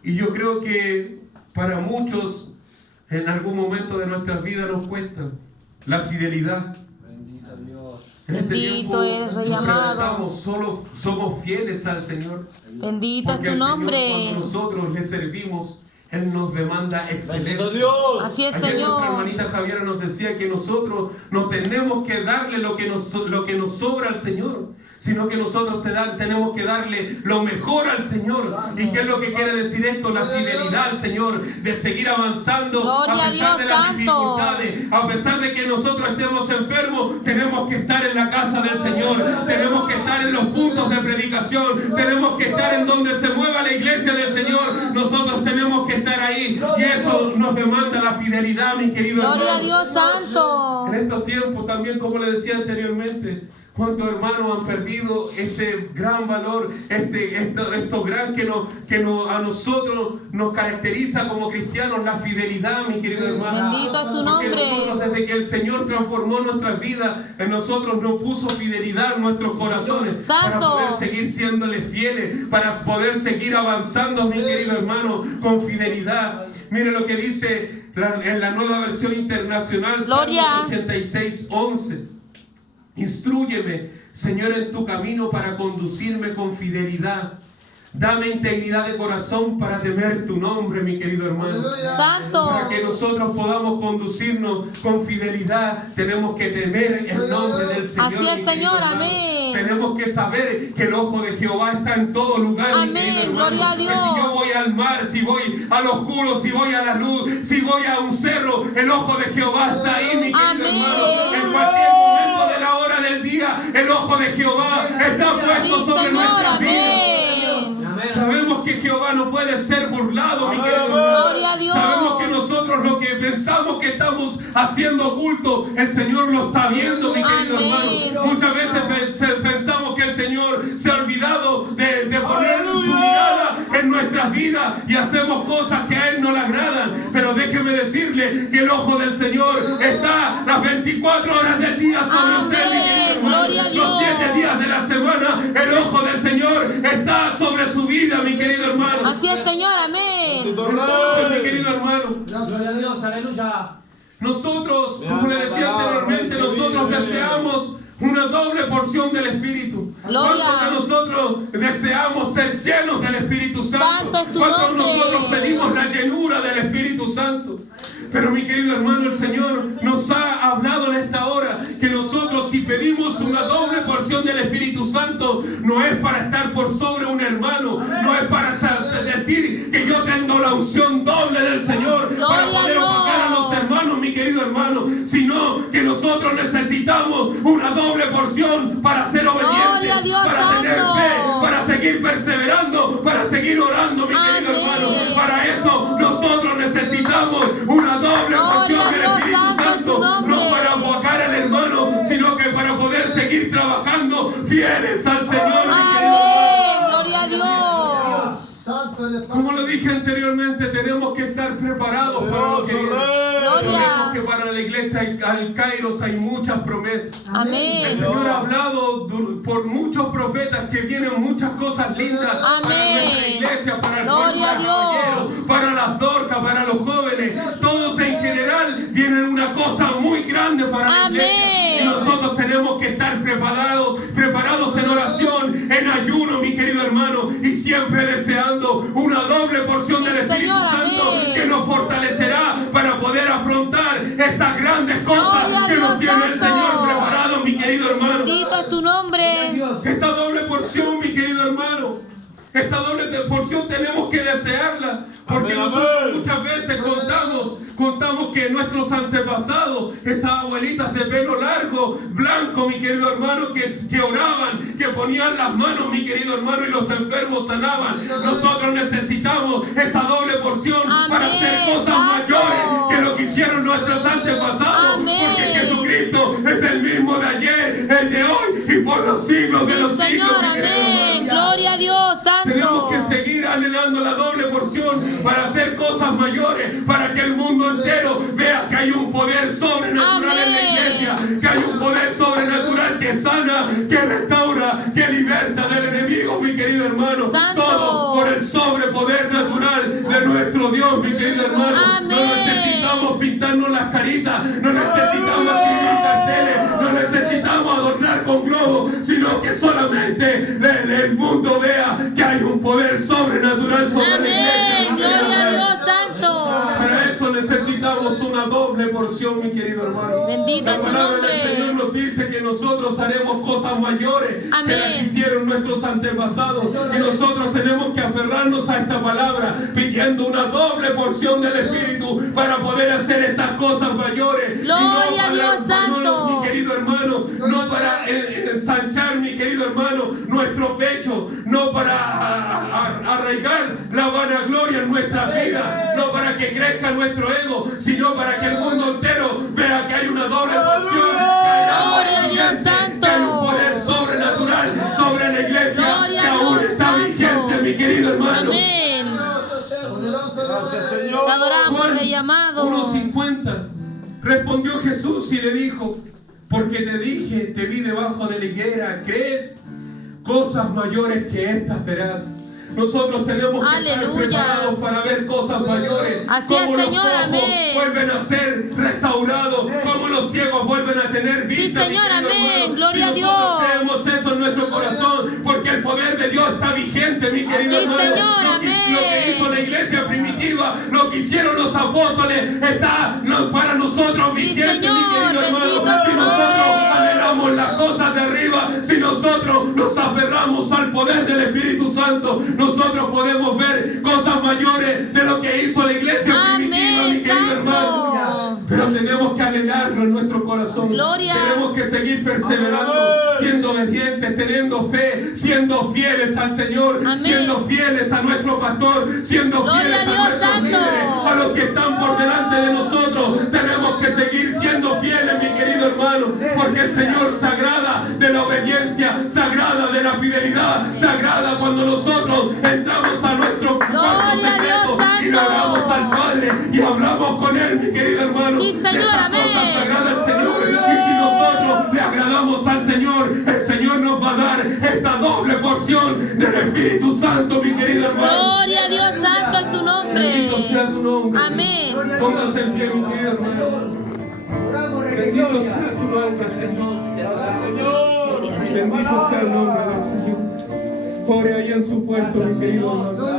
y yo creo que para muchos en algún momento de nuestras vidas nos cuesta, la fidelidad. En este Bendito tiempo es, Rey nos amado. preguntamos, ¿solo somos fieles al Señor? Bendito es Porque tu al Señor, nombre. cuando nosotros le servimos, Él nos demanda Bendito excelencia. Dios. Así es, Ayer nuestra Señor. hermanita Javiera nos decía que nosotros no tenemos que darle lo que nos sobra al Señor, sino que nosotros tenemos que darle lo mejor al Señor. ¿Y qué es lo que quiere decir esto? La fidelidad al Señor, de seguir avanzando Gloria a a pesar Dios, de las Santo. dificultades, a pesar de que nosotros estemos enfermos, tenemos que estar en la casa del Señor, tenemos que estar en los puntos de predicación, tenemos que estar en donde se mueva la iglesia del Señor, nosotros tenemos que estar ahí, y eso nos demanda la fidelidad, mi querido Gloria a hermano. Dios, Santo. En estos tiempos también, como le decía anteriormente, cuántos hermanos han perdido este gran valor, esto gran que a nosotros nos caracteriza como cristianos, la fidelidad, mi querido hermano. Bendito es tu Porque nombre. nosotros, desde que el Señor transformó nuestras vidas, en nosotros nos puso fidelidad en nuestros corazones, para Santo. poder seguir siéndole fieles, para poder seguir avanzando, mi querido hermano, con fidelidad. Mire lo que dice en la Nueva Versión Internacional, Gloria. Salmos 86, 11. Instrúyeme, Señor, en tu camino para conducirme con fidelidad. Dame integridad de corazón para temer tu nombre, mi querido hermano. Aleluya. Santo. Para que nosotros podamos conducirnos con fidelidad, tenemos que temer el nombre del Señor. Así es, mi querido Señor, hermano. amén. Tenemos que saber que el ojo de Jehová está en todo lugar, Amén, mi querido hermano. gloria a Que Dios. si yo voy al mar, si voy al oscuro, si voy a la luz, si voy a un cerro, el ojo de Jehová está ahí, mi querido Amén. hermano. En cualquier momento de la hora del día, el ojo de Jehová está puesto Sí, sobre Señor, nuestras vidas. amén. Sabemos que Jehová no puede ser burlado, mi querido Amén. hermano. Gloria a Dios. Sabemos que nosotros lo que pensamos que estamos haciendo oculto, el Señor lo está viendo, mi querido Amén. hermano. Muchas veces pensamos que el Señor se ha olvidado de poner su mirada en nuestras vidas y hacemos cosas que a Él no le agradan. Pero déjeme decirle que el ojo del Señor está las 24 horas del día sobre Amén. usted, mi querido hermano. Gloria a Dios. Los 7 días de la semana, el ojo del Señor está sobre su vida, mi querido hermano. Así es, Señor, amén. Entonces, mi querido hermano, Gloria a Dios, aleluya. nosotros, como le decía anteriormente, nosotros deseamos una doble porción del Espíritu. Gloria. ¿Cuántos de nosotros deseamos ser llenos del Espíritu Santo? Santo es tu ¿Cuántos de nombre? nosotros pedimos la llenura del Espíritu Santo? Pero mi querido hermano, el Señor nos ha hablado en esta hora que nosotros, si pedimos una doble porción del Espíritu Santo, no es para estar por sobre un hermano, no es para decir que yo tengo la unción doble del Señor para Gloria a poder Dios. opacar a los hermanos, mi querido hermano, sino que nosotros necesitamos una doble porción para ser Gloria obedientes, a Dios, para tener Santo. fe, para seguir perseverando, para seguir orando, mi querido Amén. hermano. Para eso nosotros necesitamos una doble Gloria porción a del Dios, Espíritu Santo, Santo, tu nombre. no para opacar al hermano, sino que para poder seguir trabajando fieles al Señor, mi querido hermano. Amén. Gloria a Dios. Santo el Espíritu. Como lo dije anteriormente, tenemos que estar preparados para lo que viene. Gloria. Sabemos que para la iglesia al Kairos hay muchas promesas. El Amén. Señor ha hablado por muchos profetas que vienen muchas cosas lindas para Amén. nuestra iglesia, para el Gloria cuerpo a de Dios. caballeros, para las dorcas, para los jóvenes. Todos en general vienen una cosa muy grande para la Amén. iglesia. Y nosotros tenemos que estar preparados en oración, en ayuno, mi querido hermano, y siempre deseando una doble porción del Espíritu Señor, Santo amén. que nos fortalecerá para poder afrontar estas grandes cosas Gloria a que nos Dios, tiene el Santo. Señor preparado, mi querido hermano. Bendito es tu nombre. Esta doble porción, mi querido hermano, esta doble porción tenemos que desearla, porque Amén, nosotros amén. muchas veces contamos que nuestros antepasados, esas abuelitas de pelo largo, blanco, mi querido hermano, que oraban, que ponían las manos, mi querido hermano, y los enfermos sanaban. Nosotros necesitamos esa doble porción para Amén, hacer cosas Santo. mayores que lo que hicieron nuestros antepasados, Amén. porque Jesucristo es el mismo de ayer, el de hoy y por los siglos de los Sí, siglos, Señor, mi querido amén. hermano. Gloria a Dios, Tenemos que Santo. seguir anhelando la doble porción para hacer cosas mayores, para que el mundo entero vea que hay un poder sobrenatural en la Amén. iglesia, que hay un poder sobrenatural que sana, que restaura, que liberta del enemigo, mi querido hermano. Santo. Todo por el sobrepoder natural de nuestro Dios, mi querido hermano. Amén. No necesitamos pintarnos las caritas, no necesitamos escribir carteles, no necesitamos adornar con globos, sino que solamente el mundo vea que hay un poder sobrenatural sobre la iglesia. Amén. mi querido Gloria a hermano. Dios, Santo. Para eso necesitamos una doble porción, mi querido hermano. Bendito La es tu palabra nombre. del Señor nos dice que nosotros haremos cosas mayores que las Amén. que hicieron nuestros antepasados. Y nosotros tenemos que aferrarnos a esta palabra, pidiendo una doble porción del Espíritu para poder hacer estas cosas mayores. Gloria a Dios, Santo. Mi querido hermano, no para ensanchar, mi querido hermano, nuestro pecho, no para arraigar la vanagloria en nuestra vida, no para que crezca nuestro ego, sino para que el mundo entero vea que hay una doble porción, que hay algo Gloria a Dios, vigente, Santo. que hay un poder sobrenatural sobre la iglesia Gloria que a aún Dios, está Santo. vigente, mi querido hermano. Amén. Poderoso Gracias, Rey. Señor. Te adoramos, Juan Rey amado. 1:50. Respondió Jesús y le dijo: porque te dije, te vi debajo de la higuera, ¿crees? Cosas mayores que estas verás. Nosotros tenemos que estar Aleluya. preparados para ver cosas mayores. Así es, Como los Señor, cojos amén. vuelven a ser restaurados, como los ciegos vuelven a tener vista. Señor, mi querido amén. hermano. Gloria a si nosotros Dios. creemos eso en nuestro corazón, porque el poder de Dios está vigente, mi querido Así, hermano. Señor, Lo que amén. hizo la iglesia primitiva, lo que hicieron los apóstoles, está para nosotros vigente, Señor, mi querido hermano. bendito Si tu nosotros nombre. anhelamos las cosas de arriba, si nosotros nos aferramos al poder del Espíritu Santo, nosotros podemos ver cosas mayores de lo que hizo la iglesia primitiva, mi Amén, querido hermano. Santo. Pero tenemos que anhelarlo en nuestro corazón. Gloria. Tenemos que seguir perseverando, siendo obedientes, teniendo fe, siendo fieles al Señor, Amén. siendo fieles a nuestro pastor, siendo Gloria fieles a a Dios nuestros Santo. líderes, a los que están por delante de nosotros. Tenemos que seguir siendo fieles, mi querido hermano, porque el Señor se agrada de la obediencia, se agrada de la fidelidad, se agrada cuando nosotros entramos a nuestro cuarto Gloria a secreto Dios y le oramos al Padre y hablamos con Él, mi querido hermano. Sí, Señor, De estas amén. cosas se agrada al Señor, y si nosotros le agradamos al Señor, el Señor nos va a dar esta doble porción del Espíritu Santo, mi querido hermano. Gloria a Dios Santo es tu nombre. Bendito sea tu nombre. Amén. Señor. Póngase en pie, mi querido hermano. Bendito sea tu nombre, Señor. Bendito sea el nombre del Señor. Ore ahí en su puesto, mi querido hermano.